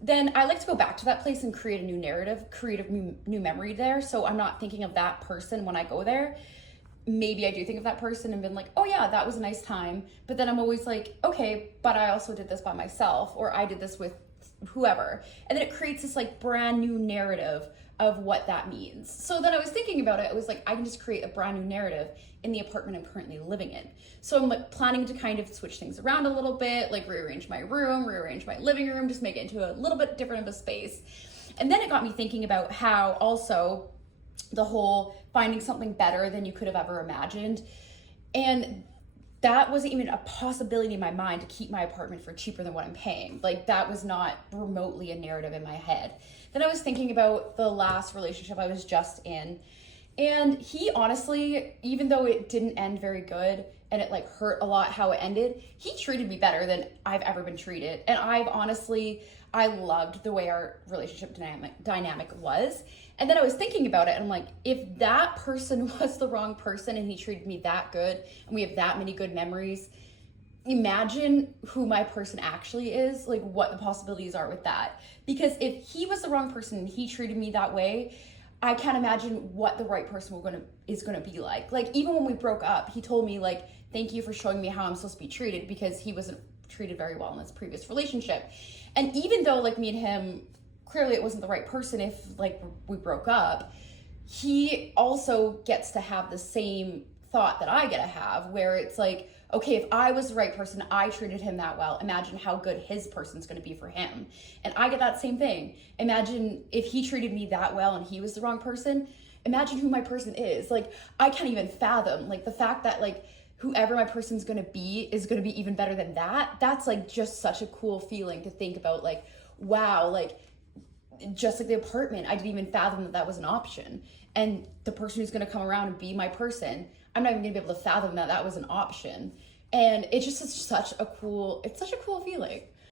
then I like to go back to that place and create a new narrative, create a new memory there. So I'm not thinking of that person when I go there. Maybe I do think of that person and been like, oh yeah, that was a nice time. But then I'm always like, okay, but I also did this by myself, or I did this with whoever. And then it creates this like brand new narrative of what that means. So then I was thinking about it. I was like, I can just create a brand new narrative in the apartment I'm currently living in. So I'm like planning to kind of switch things around a little bit, like rearrange my room, rearrange my living room, just make it into a little bit different of a space. And then it got me thinking about how also the whole finding something better than you could have ever imagined. And that wasn't even a possibility in my mind to keep my apartment for cheaper than what I'm paying. Like that was not remotely a narrative in my head. Then I was thinking about the last relationship I was just in. And he honestly, even though it didn't end very good and it like hurt a lot how it ended, he treated me better than I've ever been treated. And I loved the way our relationship dynamic was. And then I was thinking about it and I'm like, if that person was the wrong person and he treated me that good and we have that many good memories, imagine who my person actually is, like what the possibilities are with that. Because if he was the wrong person and he treated me that way, I can't imagine what the right person is gonna be like. Like even when we broke up, he told me like, thank you for showing me how I'm supposed to be treated, because he wasn't treated very well in his previous relationship. And even though like me and him, clearly it wasn't the right person if like we broke up, he also gets to have the same thought that I get to have, where it's like, okay, if I was the right person, I treated him that well, imagine how good his person's going to be for him. And I get that same thing. Imagine if he treated me that well and he was the wrong person, imagine who my person is. Like I can't even fathom like the fact that like whoever my person's going to be is going to be even better than that. That's like just such a cool feeling to think about. Like, wow, like just like the apartment, I didn't even fathom that that was an option. And the person who's going to come around and be my person, I'm not even going to be able to fathom that that was an option. And it's just such a cool feeling.